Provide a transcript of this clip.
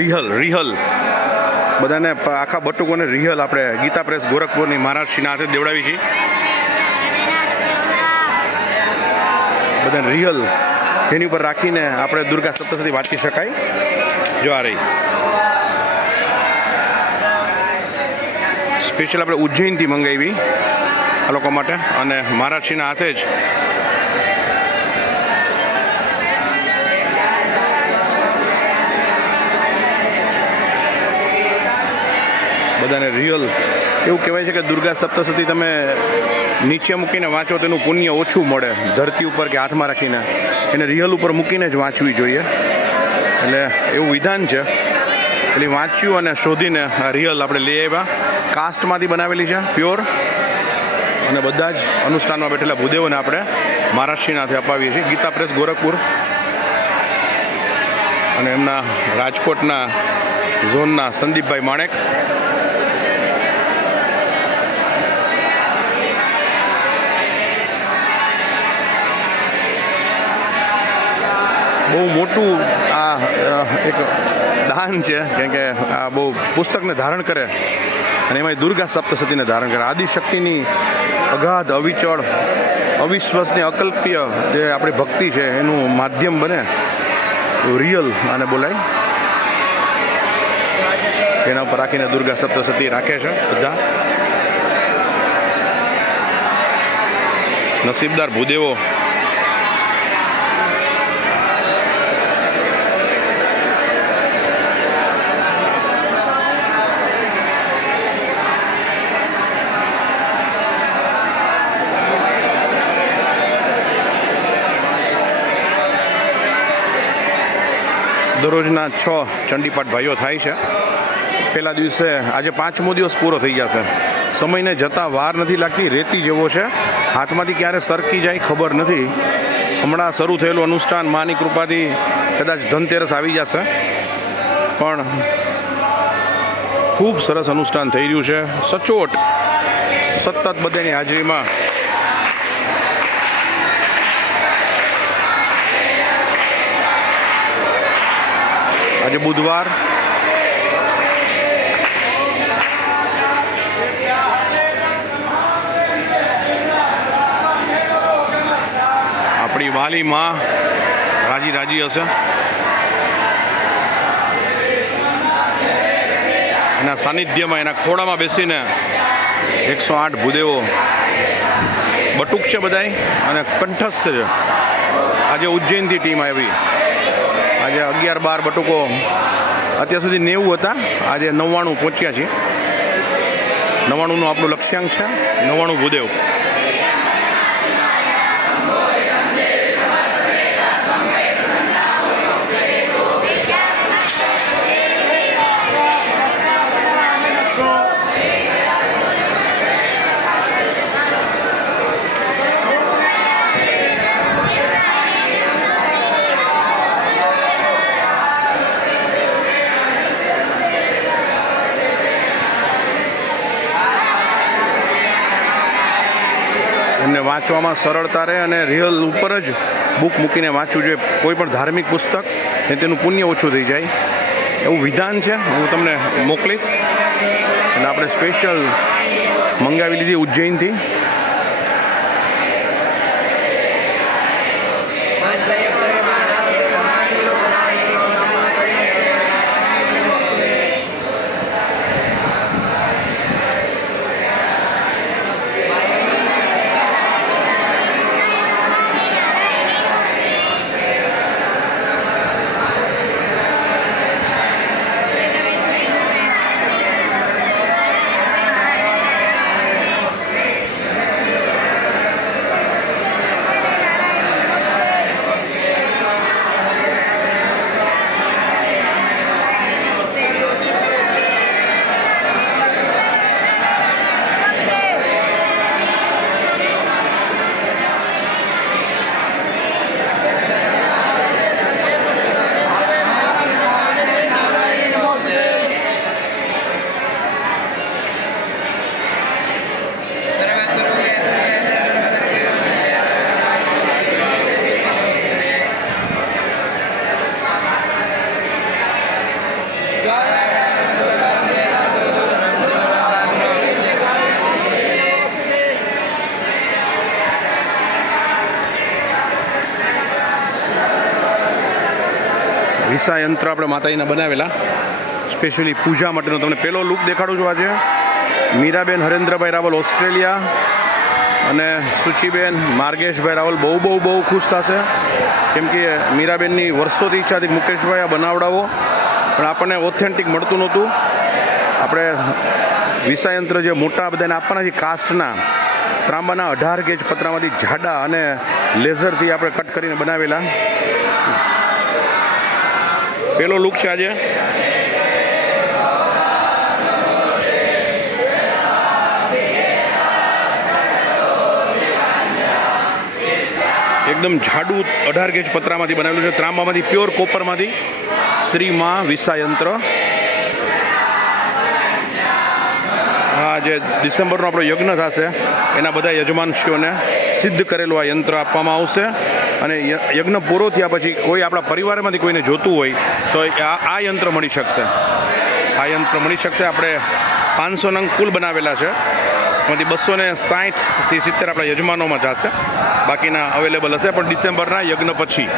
રિહલ બધાને આખા બટુકોને રિહલ આપણે ગીતા પ્રેસ ગોરખપુરની મહારાજશ્રીના હાથે દેવડાવી છીએ. બધાને રિહલ જેની ઉપર રાખીને આપણે દુર્ગા સપ્તશતી વાંચી શકાય. જો આ રહી સ્પેશિયલ આપણે ઉજ્જૈનથી મંગાવી આ લોકો માટે, અને મહારાજશ્રીના હાથે જ બધાને રિયલ. એવું કહેવાય છે કે દુર્ગા સપ્તશતી તમે નીચે મૂકીને વાંચો તેનું પુણ્ય ઓછું મળે, ધરતી ઉપર કે હાથમાં રાખીને એને રિયલ ઉપર મૂકીને જ વાંચવી જોઈએ. એટલે એવું વિધાન છે. એટલે વાંચ્યું અને શોધીને આ રિયલ આપણે લઈ આવ્યા. કાસ્ટમાંથી બનાવેલી છે, પ્યોર. અને બધા જ અનુષ્ઠાનમાં બેઠેલા ભૂદેવોને આપણે મહારાષ્ટ્રીના હાથે અપાવીએ છીએ. ગીતા પ્રેસ ગોરખપુર અને એમના રાજકોટના ઝોનના સંદીપભાઈ માણેક. બહુ મોટું આ એક દાન છે, કેમ કે આ બહુ પુસ્તકને ધારણ કરે અને એમાં દુર્ગા સપ્તશતીને ધારણ કરે. આદિશક્તિની અગાધ, અવિચળ, અવિશ્વસનીય, અકલ્પ્ય જે આપણી ભક્તિ છે એનું માધ્યમ બને રિયલ આને બોલાય. એના ઉપર રાખીને દુર્ગા સપ્તશતી રાખે છે બધા નસીબદાર ભૂદેવો. દરરોજના 6 ચંડીપાઠ ભાઈઓ થાય છે. પહેલા દિવસે આજે 5મો દિવસ પૂરો થઈ જશે. સમયને જતાં વાર નથી લાગતી. રેતી જેવો છે, હાથમાંથી ક્યારે સરકી જાય ખબર નથી. હમણાં શરૂ થયેલું અનુષ્ઠાન માની કૃપાથી કદાચ ધનતેરસ આવી જશે, પણ ખૂબ સરસ અનુષ્ઠાન થઈ રહ્યું છે. સચોટ સતત બધાની હાજરીમાં આજે બુધવાર આપણી વાલી માં રાજી રાજી હશે. એના સાનિધ્યમાં, એના ખોળામાં બેસીને 108 ભૂદેવો બટુક છે બધાય અને કંઠસ્થ છે. આજે ઉજ્જૈનથી ટીમ આવી. આજે 11-12 બટુકો, અત્યાર સુધી 90 હતા, આજે 99 પહોંચ્યા છીએ. 99નું આપણું લક્ષ્યાંક છે. 99 ભૂદેવ. એમને વાંચવામાં સરળતા રહે અને રિયલ ઉપર જ બુક મૂકીને વાંચવું જોઈએ. કોઈ પણ ધાર્મિક પુસ્તક ને તેનું પુણ્ય ઓછું થઈ જાય એવું વિધાન છે. હું તમને મોકલીશ. અને આપણે સ્પેશિયલ મંગાવી લીધી ઉજ્જૈનથી. વિસા યંત્ર આપણે માતાજીના બનાવેલા સ્પેશિયલી પૂજા માટેનો. તમને પહેલો લુક દેખાડું છું આજે. મીરાબેન હરેન્દ્રભાઈ રાવલ ઓસ્ટ્રેલિયા અને સુચિબેન માર્ગેશભાઈ રાવલ બહુ ખુશ થશે, કેમ કે મીરાબેનની વર્ષોથી ઈચ્છા હતી મુકેશભાઈ આ બનાવડાવો, પણ આપણને ઓથેન્ટિક મળતું નહોતું. આપણે વિસા યંત્ર જે મોટા બધાને આપવાના છે કાસ્ટના ત્રાંબાના 18 ગેજ પતરામાંથી જાડા અને લેઝરથી આપણે કટ કરીને બનાવેલા. પહેલો લુક છે આજે. એકદમ જાડું 18 ગેજ પતરામાંથી બનાવેલું છે, ત્રાંબામાંથી પ્યોર કોપરમાંથી. શ્રી માં વિસા યંત્ર. હા, જે ડિસેમ્બરનો આપણો યજ્ઞ થશે એના બધા યજમાનશ્રીઓને સિદ્ધ કરેલું આ યંત્ર આપવામાં આવશે. અને યજ્ઞ પૂરો થયા પછી કોઈ આપણા પરિવારમાંથી કોઈને જોતું હોય તો આ યંત્ર મળી શકશે. આ યંત્ર મળી શકશે. આપણે 500 નંગ કુલ બનાવેલા છે, એમાંથી 260 થી 70 આપણા યજમાનોમાં જશે, બાકીના અવેલેબલ હશે પણ ડિસેમ્બરના યજ્ઞ પછી.